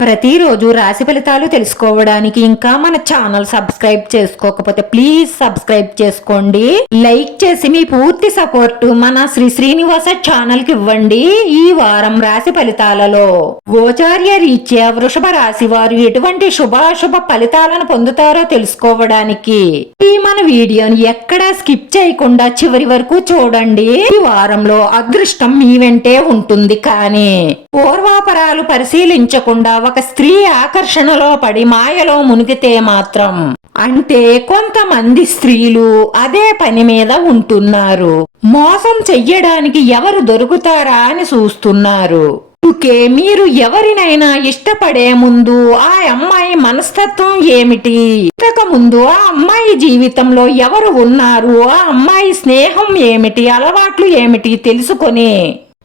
ప్రతిరోజు రాశి ఫలితాలు తెలుసుకోవడానికి ఇంకా మన ఛానల్ సబ్స్క్రైబ్ చేసుకోకపోతే ప్లీజ్ సబ్స్క్రైబ్ చేసుకోండి. లైక్ చేసి మీ పూర్తి సపోర్ట్ మన శ్రీ శ్రీనివాస ఛానల్కి ఇవ్వండి ఈ వారం రాశి ఫలితాలలో. గోచార్య రీత్యా వృషభ రాశి వారు ఎటువంటి శుభాశుభ ఫలితాలను పొందుతారో తెలుసుకోవడానికి ఈ మన వీడియోని ఎక్కడా స్కిప్ చేయకుండా చివరి వరకు చూడండి. ఈ వారంలో అదృష్టం మీ వెంటే ఉంటుంది కానీ పూర్వాపరాలు పరిశీలించకుండా ఒక స్త్రీ ఆకర్షణలో పడి మాయలో మునిగితే మాత్రం అంటే కొంతమంది స్త్రీలు అదే పని మీద ఉంటున్నారు. మోసం చెయ్యడానికి ఎవరు దొరుకుతారా అని చూస్తున్నారు. అందుకే మీరు ఎవరినైనా ఇష్టపడే ముందు ఆ అమ్మాయి మనస్తత్వం ఏమిటి? ఇంతకు ముందు ఆ అమ్మాయి జీవితంలో ఎవరు ఉన్నారు? ఆ అమ్మాయి స్నేహం ఏమిటి? అలవాట్లు ఏమిటి? తెలుసుకొని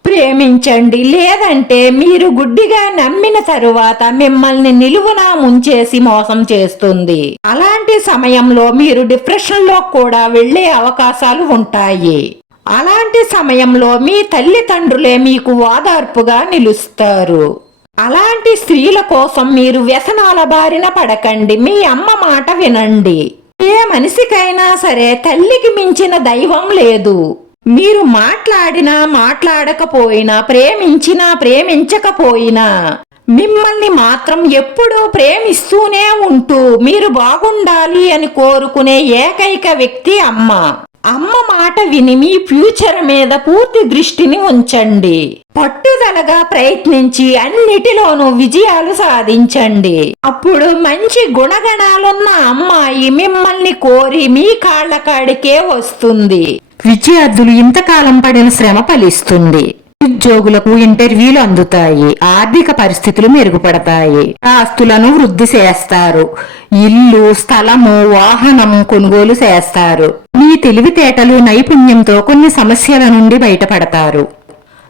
ప్రేమించండి. లేదంటే మీరు గుడ్డిగా నమ్మిన తరువాత మిమ్మల్ని నిలువున ముంచేసి మోసం చేస్తుంది. అలాంటి సమయంలో మీరు డిప్రెషన్లో కూడా వెళ్ళే అవకాశాలు ఉంటాయి. అలాంటి సమయంలో మీ తల్లిదండ్రులే మీకు ఓదార్పుగా నిలుస్తారు. అలాంటి స్త్రీల కోసం మీరు వ్యసనాల బారిన పడకండి. మీ అమ్మ మాట వినండి. ఏ మనిషికైనా సరే తల్లికి మించిన దైవం లేదు. మీరు మాట్లాడినా మాట్లాడకపోయినా ప్రేమించినా ప్రేమించకపోయినా మిమ్మల్ని మాత్రం ఎప్పుడూ ప్రేమిస్తూనే ఉంటూ మీరు బాగుండాలి అని కోరుకునే ఏకైక వ్యక్తి అమ్మ. అమ్మ మాట విని మీ ఫ్యూచర్ మీద పూర్తి దృష్టిని ఉంచండి. పట్టుదలగా ప్రయత్నించి అన్నిటిలోనూ విజయాలు సాధించండి. అప్పుడు మంచి గుణగణాలున్న అమ్మాయి మిమ్మల్ని కోరి మీ కాళ్ళ కాడికే వస్తుంది. విద్యార్థులు ఇంతకాలం పడిన శ్రమ ఫలిస్తుంది. ఉద్యోగులకు ఇంటర్వ్యూలు అందుతాయి. ఆర్థిక పరిస్థితులు మెరుగుపడతాయి. ఆస్తులను వృద్ధి చేస్తారు. ఇల్లు స్థలము వాహనం కొనుగోలు చేస్తారు. మీ తెలివితేటలు నైపుణ్యంతో కొన్ని సమస్యల నుండి బయటపడతారు.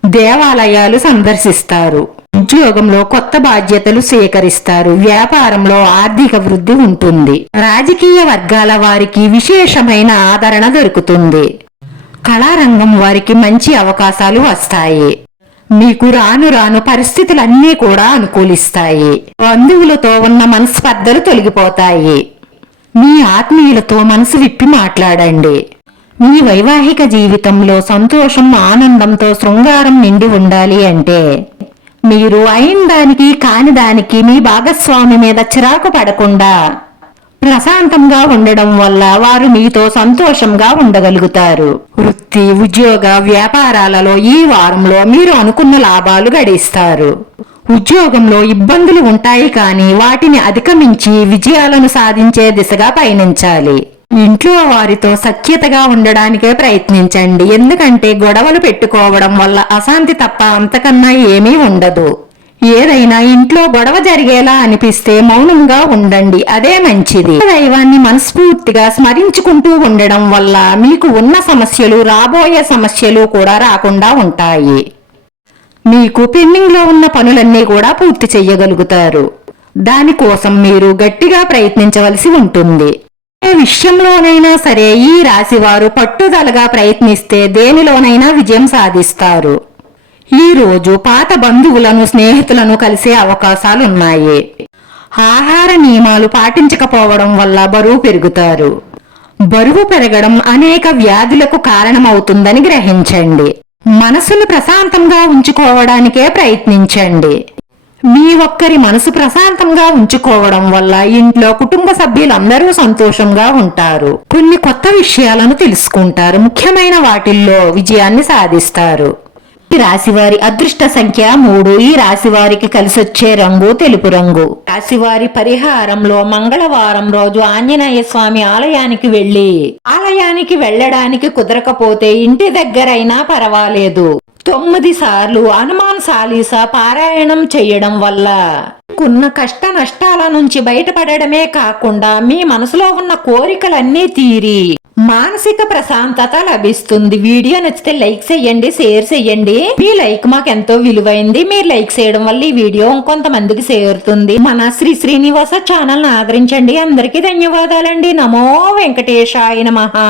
దేవాలయాలు సందర్శిస్తారు. ఉద్యోగంలో కొత్త బాధ్యతలు స్వీకరిస్తారు. వ్యాపారంలో ఆర్థిక వృద్ధి ఉంటుంది. రాజకీయ వర్గాల వారికి విశేషమైన ఆదరణ దొరుకుతుంది. కళారంగం వారికి మంచి అవకాశాలు వస్తాయి. మీకు రాను రాను పరిస్థితులన్నీ కూడా అనుకూలిస్తాయి. బంధువులతో ఉన్న మనస్పర్ధలు తొలగిపోతాయి. మీ ఆత్మీయులతో మనసు విప్పి మాట్లాడండి. మీ వైవాహిక జీవితంలో సంతోషం ఆనందంతో శృంగారం నిండి ఉండాలి అంటే మీరు అయిన దానికి కాని దానికి మీ భాగస్వామి మీద చిరాకు పడకుండా ప్రశాంతంగా ఉండడం వల్ల వారు మీతో సంతోషంగా ఉండగలుగుతారు. వృత్తి ఉద్యోగ వ్యాపారాలలో ఈ వారంలో మీరు అనుకున్న లాభాలు గడిస్తారు. ఉద్యోగంలో ఇబ్బందులు ఉంటాయి కానీ వాటిని అధిగమించి విజయాలను సాధించే దిశగా పయనించాలి. ఇంట్లో వారితో సఖ్యతగా ఉండడానికే ప్రయత్నించండి. ఎందుకంటే గొడవలు పెట్టుకోవడం వల్ల అశాంతి తప్ప అంతకన్నా ఏమీ ఉండదు. ఏదైనా ఇంట్లో గొడవ జరిగేలా అనిపిస్తే మౌనంగా ఉండండి. అదే మంచిది. దైవాన్ని మనస్ఫూర్తిగా స్మరించుకుంటూ ఉండడం వల్ల మీకు ఉన్న సమస్యలు రాబోయే సమస్యలు కూడా రాకుండా ఉంటాయి. మీకు పెండింగ్లో ఉన్న పనులన్నీ కూడా పూర్తి చెయ్యగలుగుతారు. దానికోసం మీరు గట్టిగా ప్రయత్నించవలసి ఉంటుంది. ఏ విషయంలోనైనా సరే ఈ రాశివారు పట్టుదలగా ప్రయత్నిస్తే దేనిలోనైనా విజయం సాధిస్తారు. ఈ రోజు పాత బంధువులను స్నేహితులను కలిసే అవకాశాలున్నాయి. ఆహార నియమాలు పాటించకపోవడం వల్ల బరువు పెరుగుతారు. బరువు పెరగడం అనేక వ్యాధులకు కారణమవుతుందని గ్రహించండి. మనసును ప్రశాంతంగా ఉంచుకోవడానికే ప్రయత్నించండి. మీ ఒక్కరి మనసు ప్రశాంతంగా ఉంచుకోవడం వల్ల ఇంట్లో కుటుంబ సభ్యులందరూ సంతోషంగా ఉంటారు. కొన్ని కొత్త విషయాలను తెలుసుకుంటారు. ముఖ్యమైన వాటిల్లో విజయాన్ని సాధిస్తారు. ఈ రాశివారి అదృష్ట సంఖ్య మూడు. ఈ రాశి వారికి కలిసొచ్చే రంగు తెలుపు రంగు. రాశివారి పరిహారంలో మంగళవారం రోజు ఆంజనేయ స్వామి ఆలయానికి వెళ్ళి ఆలయానికి వెళ్ళడానికి కుదరకపోతే ఇంటి దగ్గరైనా పర్వాలేదు. తొమ్మిది సార్లు హనుమాన్ సాలీసా పారాయణం చేయడం వల్ల కున్న కష్ట నష్టాల నుంచి బయటపడడమే కాకుండా మీ మనసులో ఉన్న కోరికలన్నీ తీరి మానసిక ప్రశాంతత లభిస్తుంది. వీడియో నచ్చితే లైక్ చేయండి షేర్ చేయండి. మీ లైక్ మాకు ఎంతో విలువైంది. మీరు లైక్ చేయడం వల్ల ఈ వీడియో ఇంకొంతమందికి చేరుతుంది. మన శ్రీ శ్రీనివాస ఛానల్ ఆదరించండి. అందరికీ ధన్యవాదాలండి. నమో వెంకటేశాయ మహా